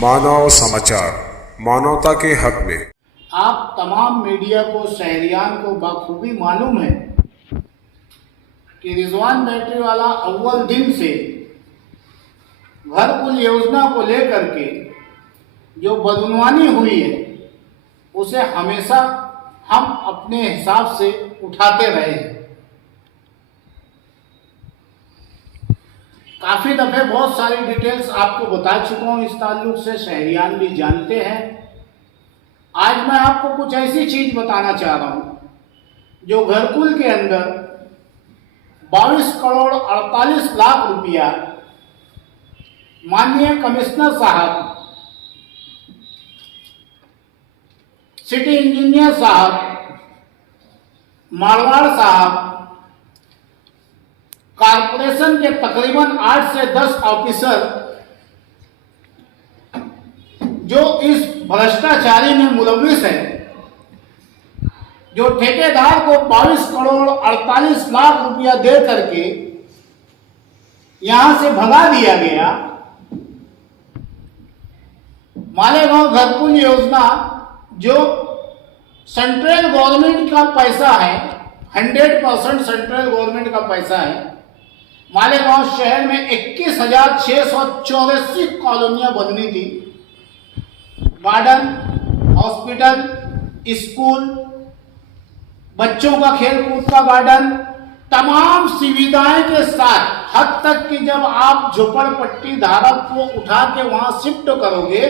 मानव समाचार, मानवता के हक में। आप तमाम मीडिया को, शहरियान को बखूबी मालूम है कि रिजवान बैटरी वाला अव्वल दिन से घर कुल योजना को लेकर के जो बदनवानी हुई है उसे हमेशा हम अपने हिसाब से उठाते रहे हैं। काफ़ी दफ़े बहुत सारी डिटेल्स आपको बता चुका हूँ इस ताल्लुक से, शहरियान भी जानते हैं। आज मैं आपको कुछ ऐसी चीज़ बताना चाह रहा हूँ जो घरकुल के अंदर 22 करोड़ 48 लाख रुपया माननीय कमिश्नर साहब, सिटी इंजीनियर साहब, मारवाड़ साहब, कारपोरेशन के तकरीबन 8 से 10 ऑफिसर जो इस भ्रष्टाचारी में मुलविस है, जो ठेकेदार को 22 करोड़ 48 लाख रुपया दे करके यहां से भगा दिया गया। मालेगांव घरकुल योजना जो सेंट्रल गवर्नमेंट का पैसा है, 100% सेंट्रल गवर्नमेंट का पैसा है। मालेगांव शहर में 21,684 कॉलोनियां बननी थी। गार्डन, हॉस्पिटल, स्कूल, बच्चों का खेल कूद का गार्डन, तमाम सुविधाएं के साथ, हद तक कि जब आप झोपड़पट्टी धारक को उठा के वहां शिफ्ट करोगे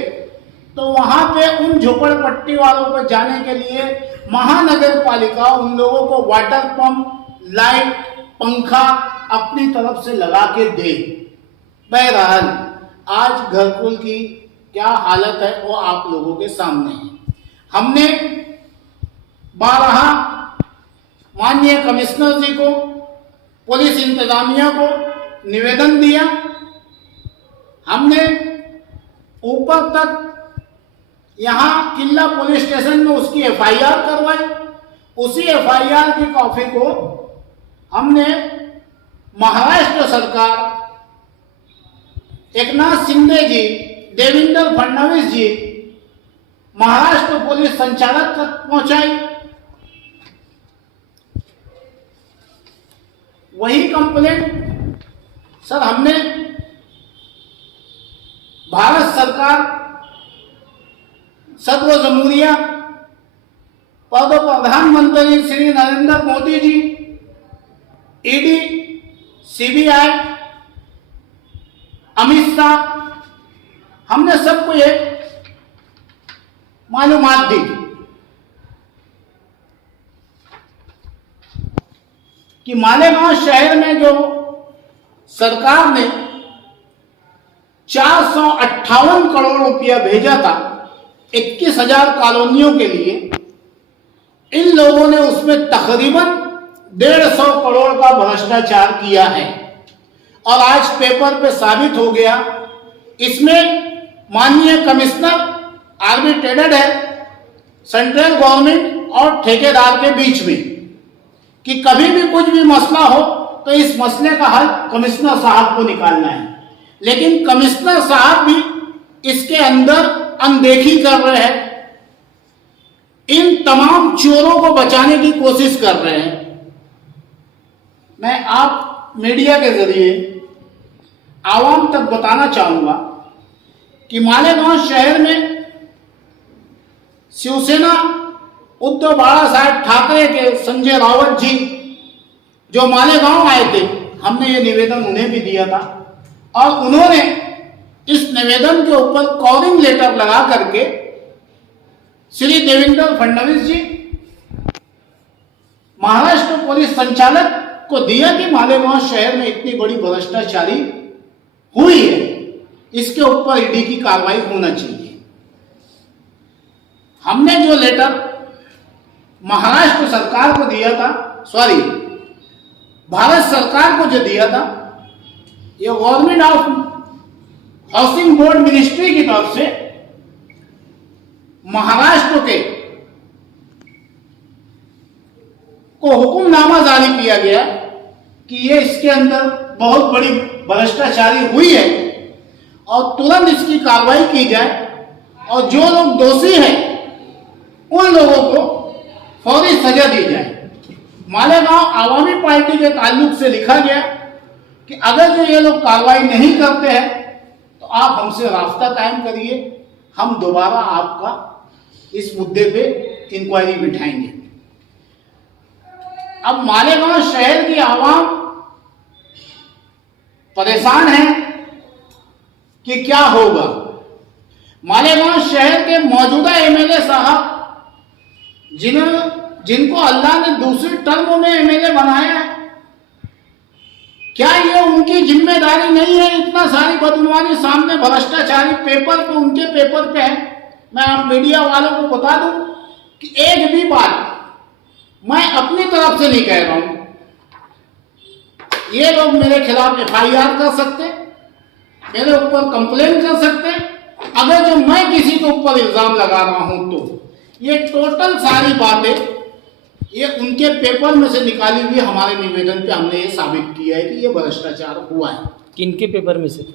तो वहां पे उन झोपड़पट्टी वालों को जाने के लिए महानगर पालिका उन लोगों को वाटर पंप, लाइट, पंखा अपनी तरफ से लगा के दे। बहरहाल आज घरकुल की क्या हालत है वो आप लोगों के सामने है। हमने 12 माननीय कमिश्नर जी को, पुलिस इंतजामिया को निवेदन दिया। हमने ऊपर तक यहाँ किला पुलिस स्टेशन में उसकी एफआईआर करवाई। उसी एफआईआर की कॉपी को हमने महाराष्ट्र सरकार, एकनाथ शिंदे जी, देवेंद्र फडणवीस जी, महाराष्ट्र पुलिस संचालक तक पहुंचाई। वही कंप्लेंट सर हमने भारत सरकार, सदर जमहूरिया, प्रधानमंत्री श्री नरेंद्र मोदी जी, ईडी, सीबीआई, अमित शाह, हमने सबको ये मालूमात दी कि मालेगांव शहर में जो सरकार ने 458 करोड़ रुपया भेजा था 21,000 कॉलोनियों के लिए, इन लोगों ने उसमें तकरीबन 150 करोड़ का भ्रष्टाचार किया है। और आज पेपर पे साबित हो गया, इसमें माननीय कमिश्नर आर्बिट्रेटेड है सेंट्रल गवर्नमेंट और ठेकेदार के बीच में, कि कभी भी कुछ भी मसला हो तो इस मसले का हल कमिश्नर साहब को निकालना है। लेकिन कमिश्नर साहब भी इसके अंदर अनदेखी कर रहे हैं, इन तमाम चोरों को बचाने की कोशिश कर रहे हैं। मैं आप मीडिया के जरिए आवाम तक बताना चाहूंगा कि मालेगांव शहर में शिवसेना उद्धव बाला साहेब ठाकरे के संजय रावत जी जो मालेगांव आए थे, हमने ये निवेदन उन्हें भी दिया था और उन्होंने इस निवेदन के ऊपर कॉलिंग लेटर लगा करके श्री देवेंद्र फडणवीस जी, महाराष्ट्र पुलिस संचालक को दिया कि मालेगांव शहर में इतनी बड़ी भ्रष्टाचारी हुई है, इसके ऊपर ईडी की कार्रवाई होना चाहिए। हमने जो लेटर महाराष्ट्र सरकार को दिया था, भारत सरकार को जो दिया था, ये government of housing board ministry की तरफ से महाराष्ट्र के को हुक्मनामा जारी किया गया कि ये इसके अंदर बहुत बड़ी भ्रष्टाचारी हुई है और तुरंत इसकी कार्रवाई की जाए और जो लोग दोषी हैं उन लोगों को फौरी सजा दी जाए। मालेगांव आवामी पार्टी के ताल्लुक से लिखा गया कि अगर जो ये लोग कार्रवाई नहीं करते हैं तो आप हमसे रास्ता कायम करिए, हम दोबारा आपका इस मुद्दे पे इंक्वायरी बिठाएंगे। अब मालेगांव शहर की आवाम परेशान है कि क्या होगा। मालेगांव शहर के मौजूदा एमएलए साहब जिनको अल्लाह ने दूसरी टर्म में एमएलए बनाया है, क्या ये उनकी जिम्मेदारी नहीं है? इतना सारी बदगुमानी सामने, भ्रष्टाचारी पेपर पे, उनके पेपर पे है। मैं आप मीडिया वालों को बता दूं कि एक भी बात मैं अपनी तरफ से नहीं कह रहा हूं। ये लोग मेरे खिलाफ एफआईआर कर सकते, मेरे ऊपर कंप्लेन कर सकते, अगर जो मैं किसी के ऊपर इल्जाम लगा रहा हूं तो ये टोटल सारी बातें ये उनके पेपर में से निकाली हुई हमारे निवेदन पे हमने ये साबित किया है कि ये भ्रष्टाचार हुआ है। किनके पेपर में से?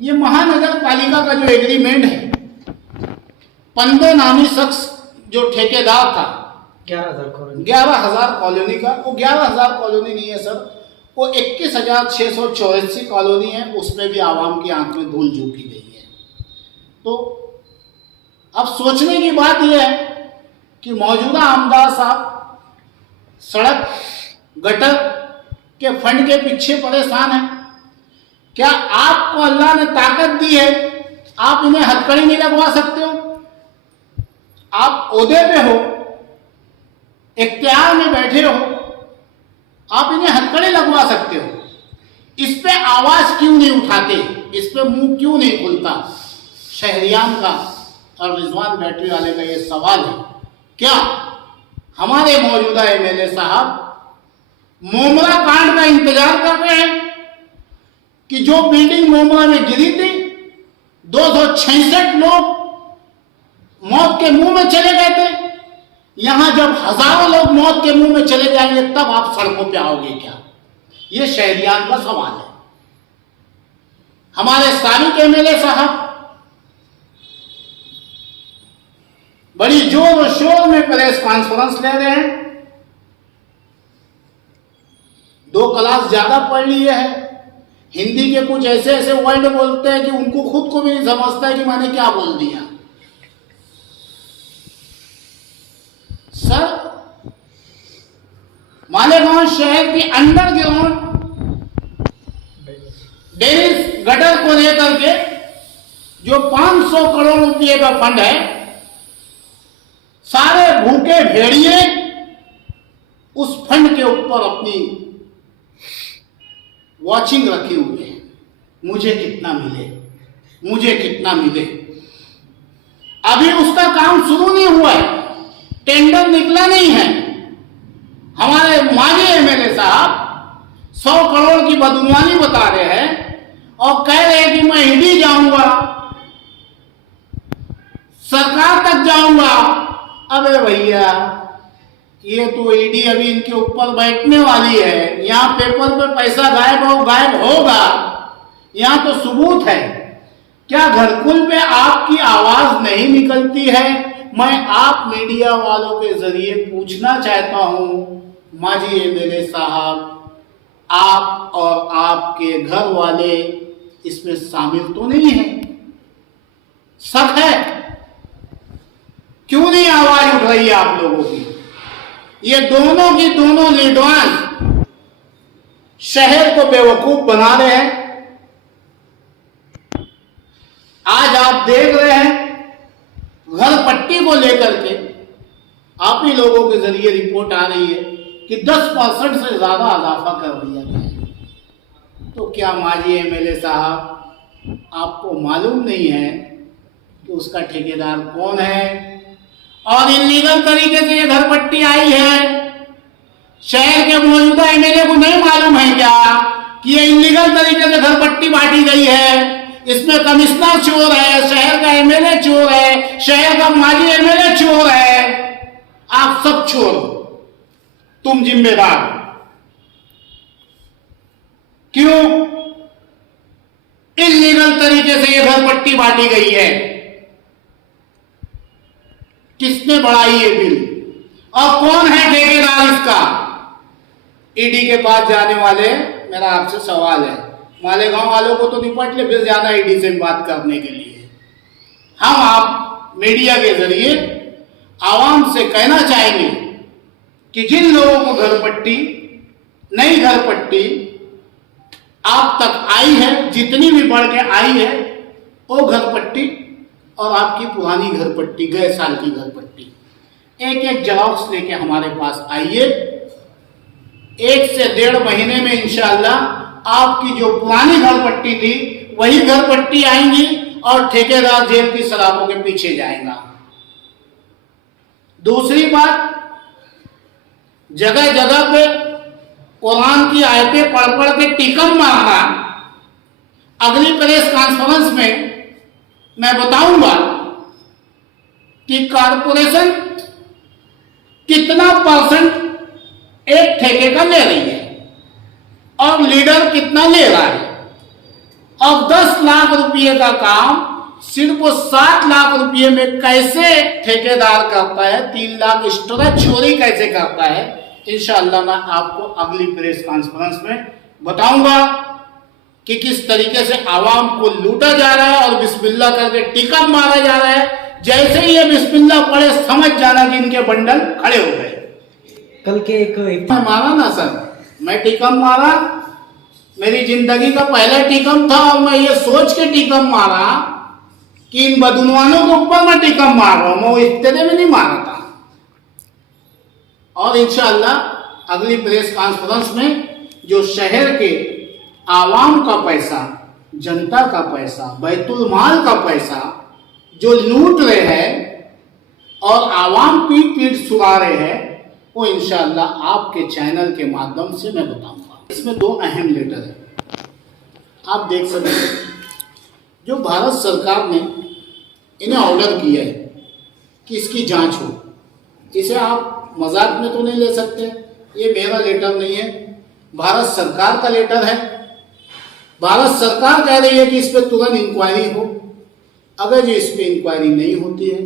ये महानगर पालिका का जो एग्रीमेंट है, पंडे नामी शख्स जो ठेकेदार था 11,000 कॉलोनी का, वो 11,000 कॉलोनी नहीं है सर, वो 21,684 कॉलोनी है, उसमें भी आवाम की आंख में धूल झोंकी गई है। तो अब सोचने की बात यह है कि मौजूदा आमदार साहब सड़क गटर के फंड के पीछे परेशान है। क्या आपको अल्लाह ने ताकत दी है, आप इन्हें हथकड़ी नहीं लगवा सकते हो? आप ओहदे पे हो, इख्तियार में बैठे हो, आप इन्हें हथकड़ी लगवा सकते हो। इस पे आवाज क्यों नहीं उठाते, इस पे मुंह क्यों नहीं खुलता? शहरियान का और रिजवान बैटरी वाले का ये सवाल है। क्या हमारे मौजूदा एमएलए साहब मोमरा कांड का इंतजार कर रहे हैं कि जो बिल्डिंग मोमरा में गिरी थी 266 लोग मौत के मुंह में चले गए थे, यहां जब हजारों लोग मौत के मुंह में चले जाएंगे तब आप सड़कों पे आओगे क्या? ये शहरियान का सवाल है। हमारे साबिक एमएलए साहब बड़ी जोर और शोर में प्रेस कॉन्फ्रेंस ले रहे हैं, 2 क्लास ज्यादा पढ़ लिए है, हिंदी के कुछ ऐसे ऐसे वर्ड बोलते हैं कि उनको खुद को भी नहीं समझता है कि मैंने क्या बोल दिया। सर, मालेगांव शहर की अंडरग्राउंड ड्रेनेज गटर को लेकर के जो 500 करोड़ रुपए का फंड है, सारे भूखे भेड़िए उस फंड के ऊपर अपनी वॉचिंग रखे हुए हैं। मुझे कितना मिले, मुझे कितना मिले। अभी उसका काम शुरू नहीं हुआ है, टेंडर निकला नहीं है। हमारे माजी एमएलए साहब 100 करोड़ की बदगुमानी बता रहे हैं और कह रहे हैं कि मैं ईडी जाऊंगा, सरकार तक जाऊंगा। अबे भैया, ये तो ईडी अभी इनके ऊपर बैठने वाली है। यहां पेपर पे पैसा गायब होगा, यहां तो सबूत है। क्या घरकुल पे आपकी आवाज नहीं निकलती है? मैं आप मीडिया वालों के जरिए पूछना चाहता हूं, माजी एमएलए साहब, आप और आपके घर वाले इसमें शामिल तो नहीं है? शक है, क्यों नहीं आवाज उठ रही है आप लोगों की? ये दोनों की दोनों लीडवान शहर को बेवकूफ बना रहे हैं। आज आप देख रहे हैं घर पट्टी को लेकर के आप ही लोगों के जरिए रिपोर्ट आ रही है कि 10% से ज्यादा इजाफा कर दिया गया है। तो क्या माजी एमएलए साहब, आपको मालूम नहीं है कि उसका ठेकेदार कौन है और इलीगल तरीके से ये घर पट्टी आई है? शहर के मौजूदा एमएलए को नहीं मालूम है क्या कि ये इलीगल तरीके से घर पट्टी बांटी गई है? इसमें कमिश्नर चोर है, शहर का एमएलए चोर है, शहर का माजी एमएलए चोर है, आप सब चोर हो, तुम जिम्मेदार। क्यों? इलीगल तरीके से ये घर पट्टी बांटी गई है? किसने बढ़ाई ये बिल और कौन है ठेकेदार इसका? ईडी के पास जाने वाले, मेरा आपसे सवाल है, मालेगांव वालों को तो निपट ले, फिर जाना ईडी से बात करने के लिए। हम आप मीडिया के जरिए आवाम से कहना चाहेंगे कि जिन लोगों को घर पट्टी, नई घर पट्टी आप तक आई है, जितनी भी बढ़ के आई है, वो घर पट्टी और आपकी पुरानी घर पट्टी, गए साल की घर पट्टी, एक एक जेरॉक्स लेके हमारे पास आइए। 1 से 1.5 महीने में इंशाअल्लाह आपकी जो पुरानी घर पट्टी थी वही घर पट्टी आएंगी और ठेकेदार जेल की सलाखों के पीछे जाएगा। दूसरी बात, जगह जगह पे कुरान की आयतें पढ़ पढ़ के टिकम मारना, अगली प्रेस कॉन्फ्रेंस में मैं बताऊंगा कि कारपोरेशन कितना % एक ठेके का ले रही है और लीडर कितना ले रहा है। अब 10 लाख रुपए का काम सिर्फ 60 लाख रुपए में कैसे ठेकेदार करता है, 3 लाख एक्स्ट्रा चोरी कैसे करता है, इंशाअल्लाह मैं आपको अगली प्रेस कॉन्फ्रेंस में बताऊंगा कि किस तरीके से आवाम को लूटा जा रहा है और बिस्मिल्लाह करके टिकम मारा जा रहा है। जैसे ही ये बिस्मिल्लाह पढ़े समझ जाना कि इनके बंडल खड़े हो गए। कल के एक मारा ना सर, मैं टिकम मारा, मेरी जिंदगी का पहला टिकम था और मैं ये सोच के टिकम मारा कि इन बदनवानों के ऊपर मैं टिकम मार रहा हूं, मैं वो इत्तेदे में नहीं मारा था। और इंशाअल्लाह अगली प्रेस कॉन्फ्रेंस में जो शहर के आवाम का पैसा, जनता का पैसा, बैतुल माल का पैसा जो लूट रहे हैं और आवाम पीट पीट सुना रहे हैं, वो इंशाअल्लाह आपके चैनल के माध्यम से मैं बताऊंगा। इसमें 2 अहम लेटर है, आप देख सकते हैं। जो भारत सरकार ने इन्हें ऑर्डर किया है कि इसकी जांच हो, इसे आप मजाक में तो नहीं ले सकते। ये मेरा लेटर नहीं है, भारत सरकार का लेटर है। भारत सरकार कह रही है कि इस पर तुरंत इंक्वायरी हो। अगर जो इस पर इंक्वायरी नहीं होती है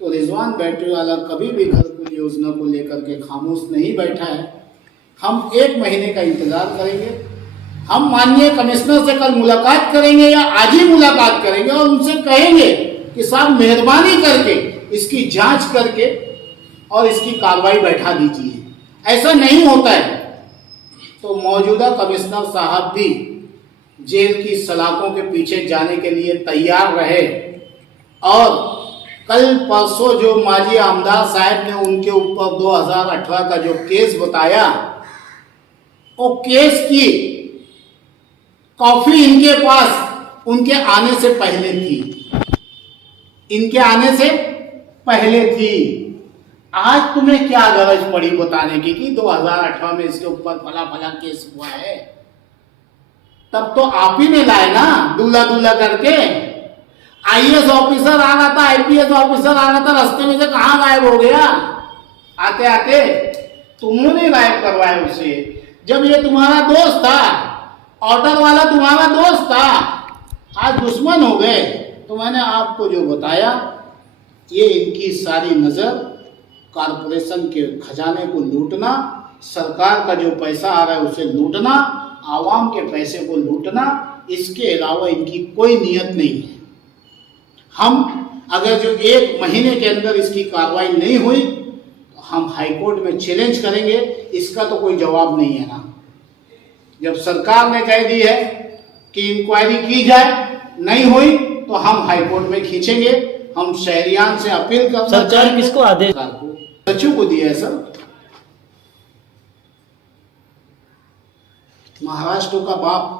तो रिजवान बैटरी वाला कभी भी घरकुल योजना को लेकर के खामोश नहीं बैठा है। हम 1 महीने का इंतजार करेंगे। हम माननीय कमिश्नर से कल मुलाकात करेंगे या आज ही मुलाकात करेंगे और उनसे कहेंगे कि साहब मेहरबानी करके इसकी जांच करके और इसकी कार्रवाई बैठा दीजिए। ऐसा नहीं होता है तो मौजूदा कमिश्नर साहब भी जेल की सलाखों के पीछे जाने के लिए तैयार रहे। और कल परसों जो माजी आमदार साहब ने उनके ऊपर 2018 का जो केस बताया, वो केस की कॉपी इनके पास उनके आने से पहले थी, इनके आने से पहले थी। आज तुम्हें क्या गरज पड़ी बताने की कि 2018 में इसके ऊपर फला फला केस हुआ है? तब तो आप ही ने लाए ना, दूल्हा दूल्हा करके। आईएएस ऑफिसर आ रहा था, आईपीएस ऑफिसर आ रहा था, रास्ते में से कहां गायब हो गया? आते आते तुमने गायब करवाया उसे। जब ये तुम्हारा दोस्त था, ऑर्डर वाला तुम्हारा दोस्त था, आज दुश्मन हो गए। तो मैंने आपको जो बताया, ये इनकी सारी नजर कारपोरेशन के खजाने को लूटना, सरकार का जो पैसा आ रहा है उसे लूटना, आवाम के पैसे को लूटना, इसके अलावा इनकी कोई नियत नहीं है। हम अगर जो 1 महीने के अंदर इसकी कार्रवाई नहीं हुई तो हम हाईकोर्ट में चैलेंज करेंगे। इसका तो कोई जवाब नहीं है ना। जब सरकार ने कह दी है कि इंक्वायरी की जाए, नहीं हुई तो हम हाईकोर्ट में खींचेंगे। हम शहरियान से अपील करना, सरकार किसको आदेश, सचिव को दिया है सर, महाराष्ट्र का बाप